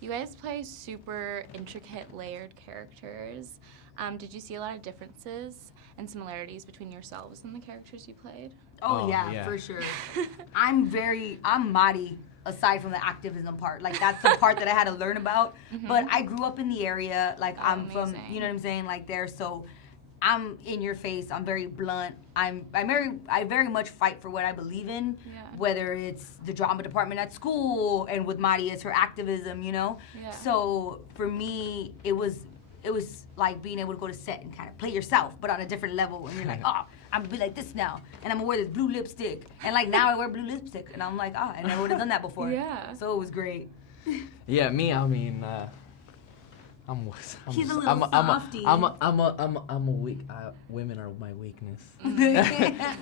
You guys play super intricate, layered characters. Did you see a lot of differences and similarities between yourselves and the characters you played? Oh yeah, for sure. I'm Madi, aside from the activism part. Like, that's the part that I had to learn about. But I grew up in the area. Like, I'm from, you know what I'm saying, like there. So I'm in your face. I'm very blunt. I very much fight for what I believe in, whether it's the drama department at school, and with Madi, it's her activism, you know? Yeah. So for me, it was like being able to go to set and kind of play yourself, but on a different level. And you're like, oh, I'm gonna be like this now, and I'm gonna wear this blue lipstick. And like now I wear blue lipstick, and I'm like, I never would have done that before. Yeah. So it was great. Yeah, me. I mean, He's a little softy. I'm a weak. Women are my weakness.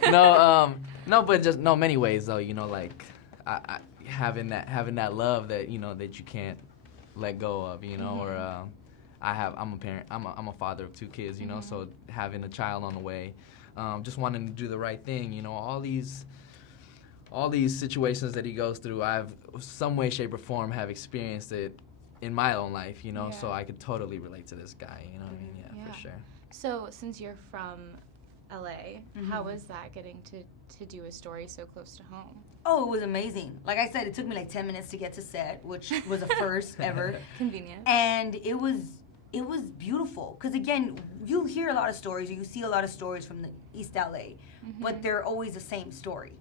No, but just many ways though. You know, like I having that love that that you can't let go of. You know, or I'm a parent. I'm a father of 2 kids. You know, so having a child on the way, just wanting to do the right thing. You know, all these situations that he goes through, I've some way, shape, or form have experienced it in my own life, so I could totally relate to this guy, you know what I mean? Yeah, for sure. So, since you're from LA, how was that getting to do a story so close to home? Oh, it was amazing. Like I said, it took me like 10 minutes to get to set, which was a first ever. Convenient. And it was beautiful. Because again, you hear a lot of stories, or you see a lot of stories from the East LA, but they're always the same story.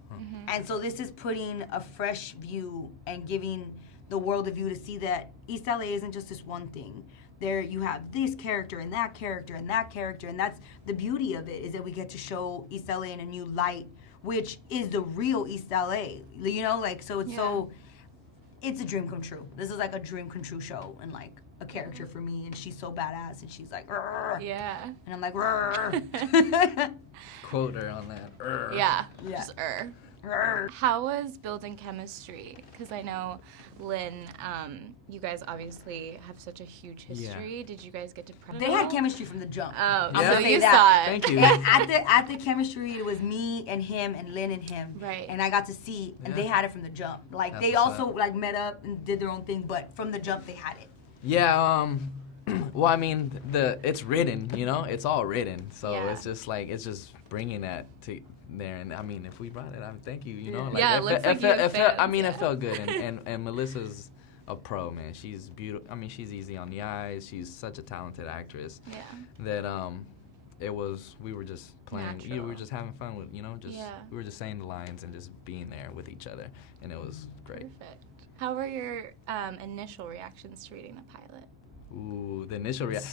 And so this is putting a fresh view and giving the world of view to see that East LA isn't just this one thing. There you have this character and that character and that character, and that's the beauty of it, is that we get to show East LA in a new light, which is the real East LA. You know, like, so it's it's a dream come true. This is like a dream come true show, and like a character for me, and she's so badass, and she's like, "Rrr." Yeah. And I'm like, "Rrr." Quote her on that. "Rrr." Yeah. Just How was building chemistry? Because I know, Lynn, you guys obviously have such a huge history. Yeah. Did you guys get to practice? They had chemistry from the jump. Oh, so you saw it. Thank you. At the chemistry, it was me and him and Lynn and him. Right. And I got to see, and they had it from the jump. Like, that's they also like met up and did their own thing, but from the jump, they had it. Yeah. Well, I mean, it's written. It's all written. So it's just bringing that to there, and I mean, if we brought it, thank you. It felt good, and Melissa's a pro, man. She's beautiful. I mean, she's easy on the eyes. She's such a talented actress. Yeah. That we were just playing. We were just having fun with, we were just saying the lines and just being there with each other, and it was great. Perfect. How were your initial reactions to reading the pilot? Ooh, the initial reaction.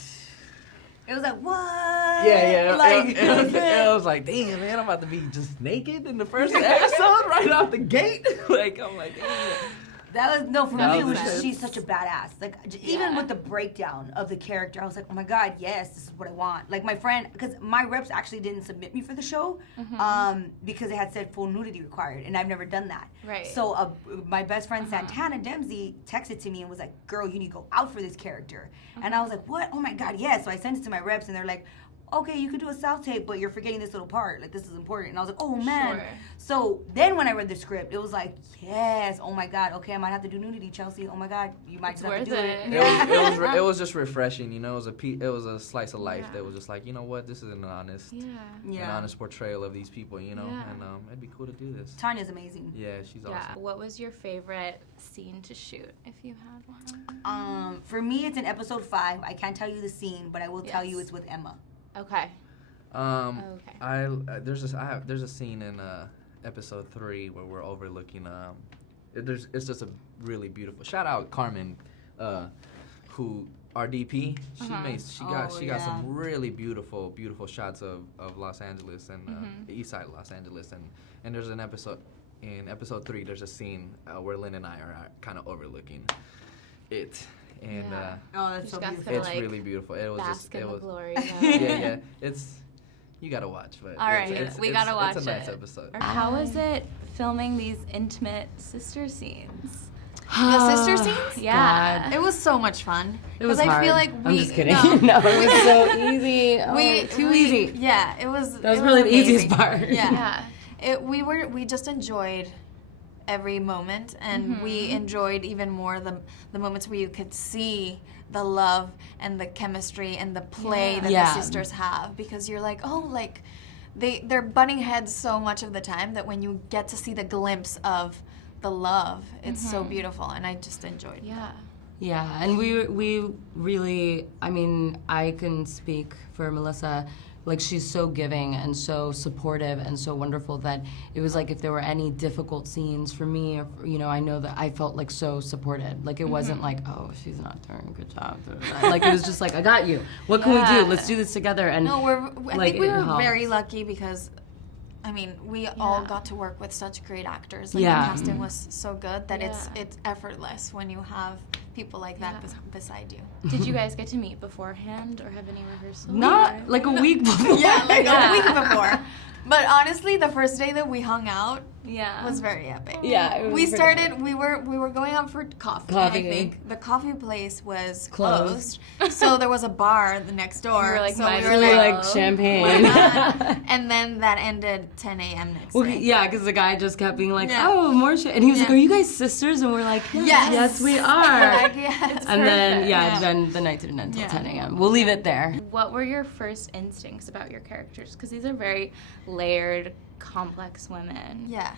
It was like, what? Yeah. Like, it was like, damn, man, I'm about to be just naked in the first episode right off the gate. Like, I'm like, damn. That was, for me, it was just, she's such a badass. Like, even with the breakdown of the character, I was like, oh my God, yes, this is what I want. Like, my friend, because my reps actually didn't submit me for the show, because it had said full nudity required, and I've never done that. Right. So my best friend, Santana Dempsey, texted to me and was like, girl, you need to go out for this character. And I was like, what? Oh my God, yes. So I sent it to my reps, and they're like, okay, you could do a self-tape, but you're forgetting this little part. Like, this is important. And I was like, oh, man. Sure. So then when I read the script, it was like, yes, oh, my God. Okay, I might have to do nudity, Chelsea. Oh, my God, you might just have to do it. It was just refreshing, It was a slice of life that was just like, you know what? This is an honest portrayal of these people, and it'd be cool to do this. Tanya's amazing. Yeah, she's awesome. What was your favorite scene to shoot, if you had one? For me, it's in episode 5. I can't tell you the scene, but I will tell you it's with Emma. Okay. There's a scene in episode 3 where we're overlooking. It's just a really beautiful. Shout out Carmen, who our DP. She got some really beautiful shots of Los Angeles and the east side of Los Angeles, and there's an episode in episode 3. There's a scene where Lynn and I are kind of overlooking it. And that's so beautiful. It's really beautiful. It was in the glory. Yeah. You gotta watch, but all right, we gotta watch it. It's a nice episode. How was it filming these intimate sister scenes? The sister scenes? Yeah. God. It was so much fun. It was hard. I feel like I'm just kidding. No, it was so easy. Too easy. Yeah, it was. That was really the easiest part. Yeah. We just enjoyed every moment, and we enjoyed even more the moments where you could see the love and the chemistry and the play that the sisters have, because you're like, oh, like they're butting heads so much of the time that when you get to see the glimpse of the love, it's so beautiful, and I just enjoyed it. Yeah, and we really, I mean, I can speak for Melissa, like she's so giving and so supportive and so wonderful that it was like if there were any difficult scenes for me, or, you know, I know that I felt like so supported. Like it wasn't like, oh, she's not doing a good job. Like it was just like, I got you. What can we do? Let's do this together. And no, I think we were very lucky because, I mean, we all got to work with such great actors. Like the casting was so good that it's effortless when you have people like that beside you. Did you guys get to meet beforehand or have any rehearsals? Not like a week before. A week before. But honestly, the first day that we hung out was very epic. Yeah, it was we started. We were going out for coffee. I think the coffee place was closed, so there was a bar the next door. We were like, so we were like champagne. And then that ended 10 a.m. next day. Yeah, because the guy just kept being like, oh, more shit. And he was like, are you guys sisters? And we're like, yes we are. Like, yes. And then, then the night didn't end until 10 a.m. We'll leave it there. What were your first instincts about your characters? Because these are very layered, complex women. Yeah.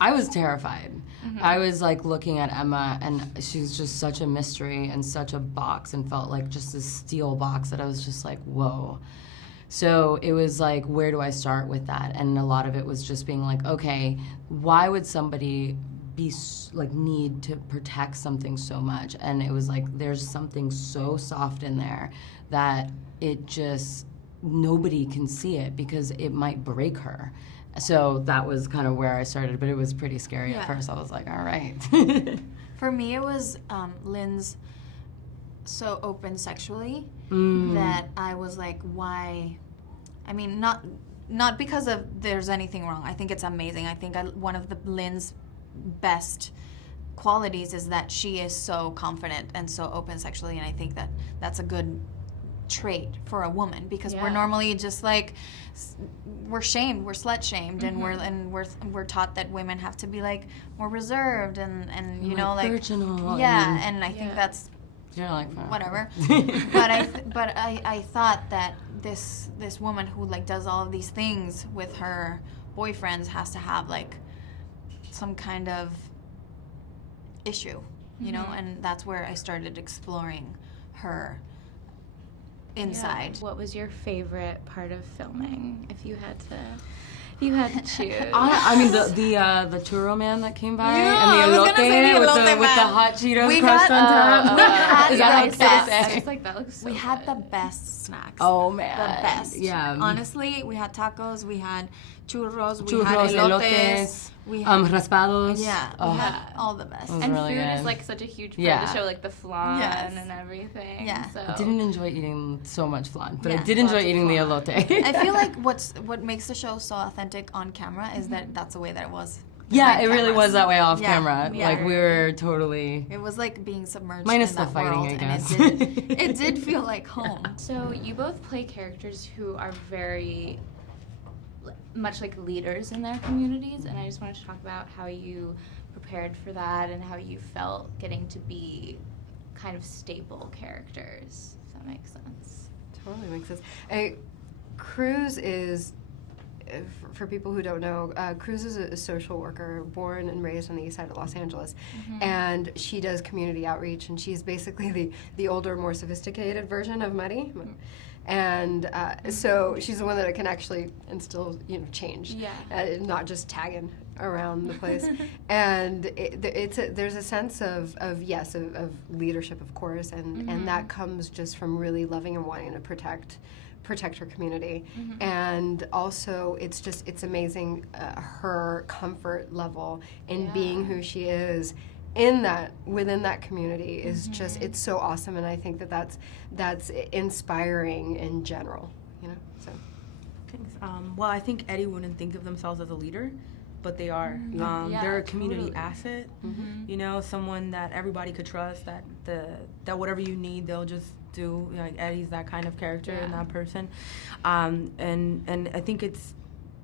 I was terrified. I was like looking at Emma, and she's just such a mystery and such a box, and felt like just this steel box that I was just like, whoa. So it was like, where do I start with that? And a lot of it was just being like, okay, why would somebody be like need to protect something so much? And it was like, there's something so soft in there that it just, nobody can see it because it might break her. So that was kind of where I started, but it was pretty scary at first. I was like, all right. For me, it was Lynn's so open sexually that I was like, why? I mean, not because of there's anything wrong. I think it's amazing. I think one of Lynn's best qualities is that she is so confident and so open sexually, and I think that that's a good trait for a woman, because we're normally just like, we're shamed, we're slut shamed, and we're taught that women have to be like more reserved and you know, like virginal, and I think that's whatever. but I thought that this woman who like does all of these things with her boyfriends has to have like some kind of issue, you know, and that's where I started exploring her inside. What was your favorite part of filming, if you had to choose? I mean, the churro man that came by and the elote with the hot Cheetos crushed on top. Is that I was like, that looks so we had good. the best snacks. Oh man, the best. Yeah. Honestly, we had tacos, we had churros, we Churros, had elotes, we had raspados. Yeah, we had all the best. And really food good. is like such a huge part of the show, like the flan and everything. Yeah. So. I didn't enjoy eating so much flan, but I did enjoy eating the elote. I feel like what makes the show so authentic on camera is that that's the way that it was. Yeah, it really was that way off camera. Yeah. Like we were totally. It was like being submerged Minus in the that fighting, world, I guess. and it did feel like home. So you both play characters who are very much like leaders in their communities, and I just wanted to talk about how you prepared for that and how you felt getting to be kind of staple characters, if that makes sense. Totally makes sense. Cruz is, for people who don't know, Cruz is a social worker born and raised on the east side of Los Angeles. And she does community outreach, and she's basically the older, more sophisticated version of Muddy. And so she's the one that can actually instill, change, not just tagging around the place. And there's a sense of leadership, of course, and that comes just from really loving and wanting to protect her community. And also it's amazing her comfort level in being who she is within that community is just, it's so awesome. And I think that's inspiring in general, so. Thanks. Well, I think Eddie wouldn't think of themselves as a leader, but they are. They're a community asset, someone that everybody could trust, that whatever you need, they'll just do. Like Eddie's that kind of character and that person. And I think it's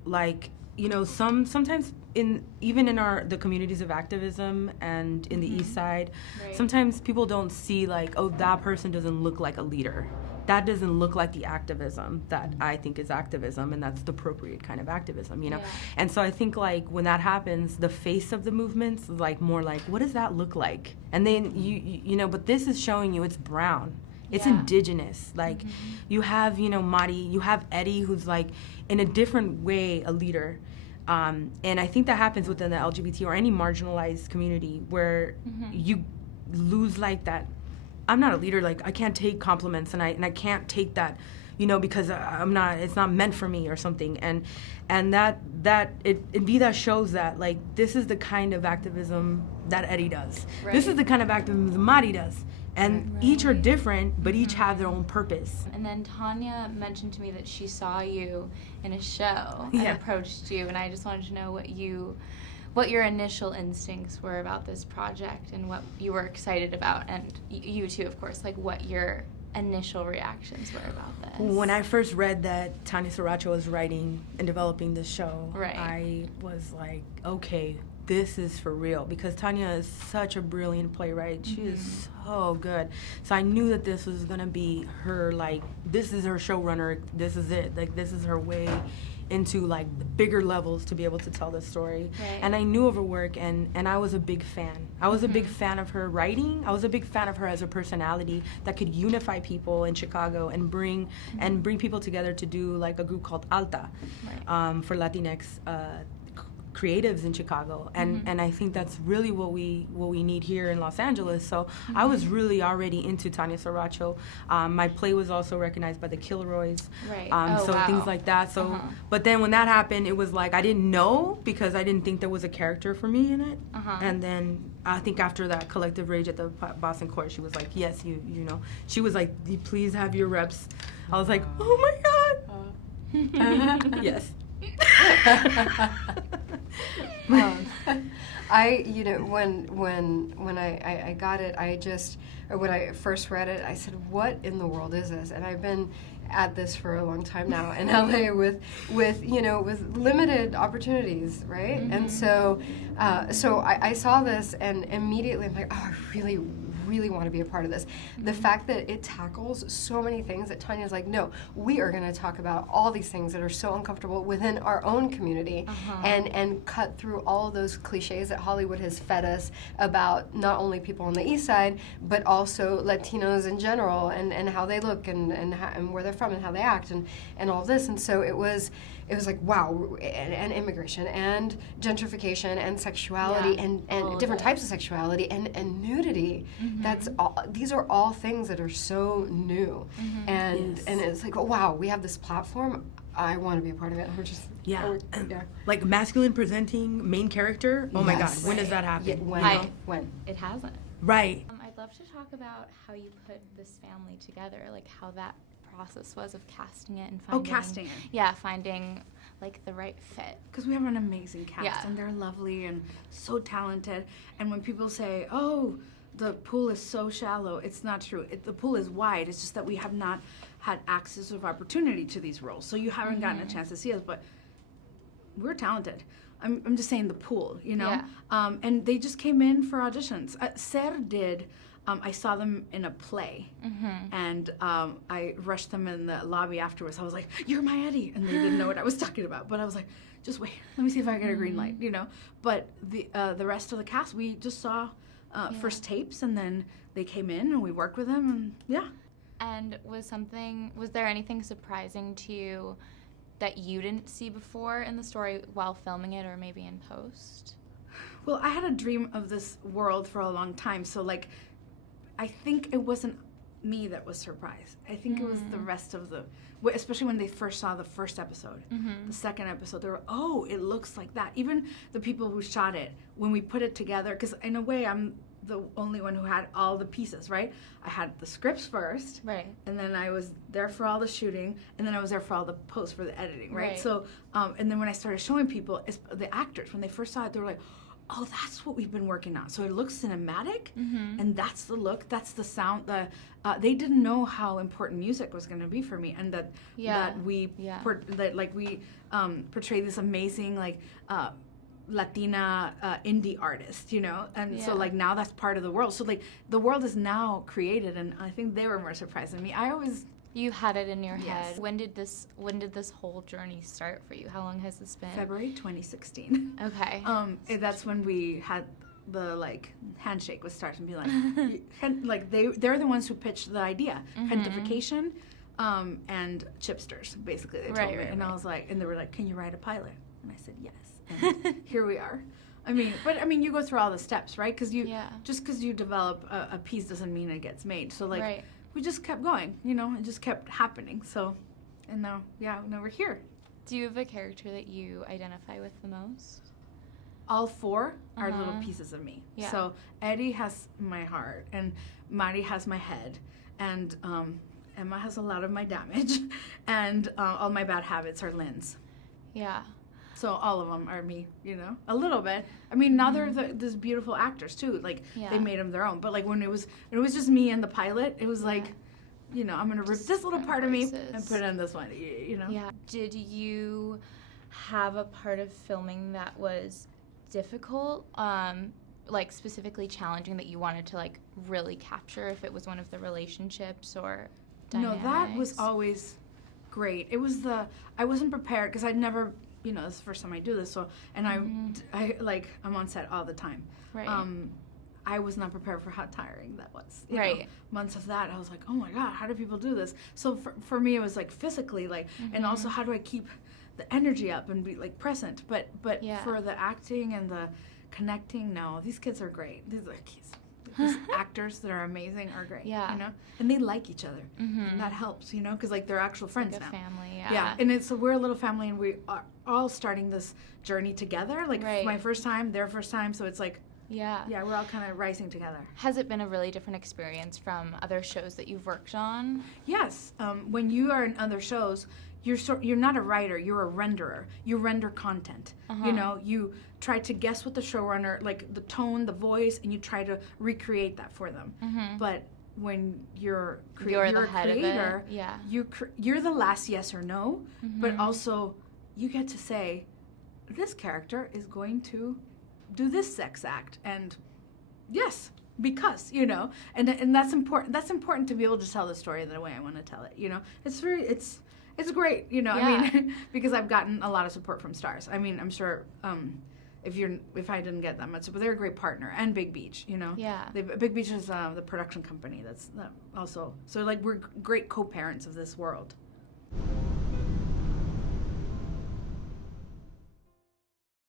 like you know, sometimes even in the communities of activism and in the East Side, sometimes people don't see like, oh, that person doesn't look like a leader. That doesn't look like the activism that I think is activism, and that's the appropriate kind of activism, you know? Yeah. And so I think, like, when that happens, the face of the movement's, like, more like, what does that look like? And then, you know, but this is showing you it's brown. It's indigenous. Like, you have, you know, Mari, you have Eddie, who's, like, in a different way, a leader. And I think that happens within the LGBT or any marginalized community where you lose, like, that, I'm not a leader, like, I can't take compliments, and I can't take that, you know, because it's not meant for me or something. And that Vida shows that, like, this is the kind of activism that Eddie does. Right. This is the kind of activism Mari does. And each are different, but each have their own purpose. And then Tanya mentioned to me that she saw you in a show and approached you, and I just wanted to know what your initial instincts were about this project and what you were excited about, and you too, of course, like what your initial reactions were about this. When I first read that Tanya Sriracha was writing and developing this show, I was like, okay, this is for real, because Tanya is such a brilliant playwright. She is so good. So I knew that this was gonna be her, like, this is her showrunner, this is it, like, this is her way into, like, the bigger levels to be able to tell this story. Right. And I knew of her work, and I was a big fan. I was a big fan of her writing. I was a big fan of her as a personality that could unify people in Chicago and bring people together to do, like, a group called Alta for Latinx creatives in Chicago, and I think that's really what we need here in Los Angeles. So I was really already into Tanya Sriracha. My play was also recognized by the Kilroys, things like that. So, but then when that happened, it was like I didn't know, because I didn't think there was a character for me in it. And then I think after that collective rage at the Boston court, she was like, yes, you know, she was like, please have your reps. I was like, oh my God. Yes. You know, when I got it, when I first read it, I said, what in the world is this? And I've been at this for a long time now in LA with limited opportunities, right? And so I saw this, and immediately I'm like, oh, I really want to be a part of this. The fact that it tackles so many things that Tanya's like, no, we are going to talk about all these things that are so uncomfortable within our own community, and cut through all of those cliches that Hollywood has fed us about not only people on the East Side, but also Latinos in general, and how they look, and where they're from, and how they act, and all of this. And so it was like, wow, and immigration, and gentrification, and sexuality, and different types of sexuality, and nudity. That's all. These are all things that are so new, and it's like, oh, wow, we have this platform. I want to be a part of it. We're just like masculine presenting main character. Oh my God, when does that happen? Yeah, when? It hasn't. Right. I'd love to talk about how you put this family together, like how that process was of casting it and finding. Oh, casting it. Yeah, finding like the right fit. Because we have an amazing cast, and they're lovely and so talented. And when people say, "Oh, the pool is so shallow," it's not true. The pool is wide. It's just that we have not had access of opportunity to these roles. So you haven't gotten a chance to see us, but we're talented. I'm just saying the pool, you know? Yeah. And they just came in for auditions. Ser did. I saw them in a play, and I rushed them in the lobby afterwards. I was like, "You're my Eddie," and they didn't know what I was talking about. But I was like, "Just wait, let me see if I get a green light," you know. But the rest of the cast, we just saw first tapes, and then they came in, and we worked with them, and yeah. And was there anything surprising to you that you didn't see before in the story while filming it, or maybe in post? Well, I had a dream of this world for a long time, so like, I think it wasn't me that was surprised. I think it was the rest of especially when they first saw the first episode. The second episode, they were, oh, it looks like that. Even the people who shot it, when we put it together, because in a way I'm the only one who had all the pieces, right? I had the scripts first, right, and then I was there for all the shooting, and then I was there for all the post for the editing, right? So, and then when I started showing people, the actors, when they first saw it, they were like, oh, that's what we've been working on. So it looks cinematic, and that's the look, that's the sound. They didn't know how important music was going to be for me, and that we portray this amazing like Latina indie artist, you know, and so like now that's part of the world. So like the world is now created, and I think they were more surprised than me. You had it in your head. When did this whole journey start for you? How long has this been? February 2016. Okay. That's when we had the like handshake with Starz and be like, they're the ones who pitched the idea, Pentification, and Chipsters. Basically, they told me, and I was like, and they were like, "Can you write a pilot?" And I said, "Yes." And here we are. I mean, you go through all the steps, right? Because just because you develop a piece doesn't mean it gets made. So like. We just kept going, you know, it just kept happening. So, and now we're here. Do you have a character that you identify with the most? All four are little pieces of me. Yeah. So Eddie has my heart, and Mari has my head, and Emma has a lot of my damage, and all my bad habits are Lynn's. Yeah. So all of them are me, you know, a little bit. I mean, now they're these beautiful actors too. Like they made them their own. But like when it was just me and the pilot, it was like, you know, I'm gonna rip this little part of me and put it in this one, you know. Yeah. Did you have a part of filming that was difficult, like specifically challenging that you wanted to like really capture? If it was one of the relationships or dynamics? No, that was always great. It was I wasn't prepared because I'd never. You know, this is the first time I do this, so, and I'm on set all the time. Right. I was not prepared for how tiring that was. You know, months of that, I was like, oh my God, how do people do this? So for me, it was like physically, like, and also how do I keep the energy up and be like present? But for the acting and the connecting, no, these kids are great. These actors that are amazing are great. Yeah. You know, and they like each other, and that helps. You know, because like they're actual friends like now. Family. Yeah. Yeah, and so we're a little family, and we are all starting this journey together. Like my first time, their first time, so it's like. Yeah, we're all kind of rising together. Has it been a really different experience from other shows that you've worked on? Yes. When you are in other shows, you're not a writer, you're a renderer. You render content. You know, you try to guess what the showrunner, like the tone, the voice, and you try to recreate that for them. But when you're a creator, you're the last yes or no, but also you get to say, this character is going to do this sex act, and yes, because, you know, and that's important. That's important to be able to tell the story the way I want to tell it. You know, it's great. You know, I mean, because I've gotten a lot of support from Starz. I mean, I'm sure if I didn't get that much, but they're a great partner, and Big Beach. You know, Big Beach is the production company that's also so like we're great co-parents of this world.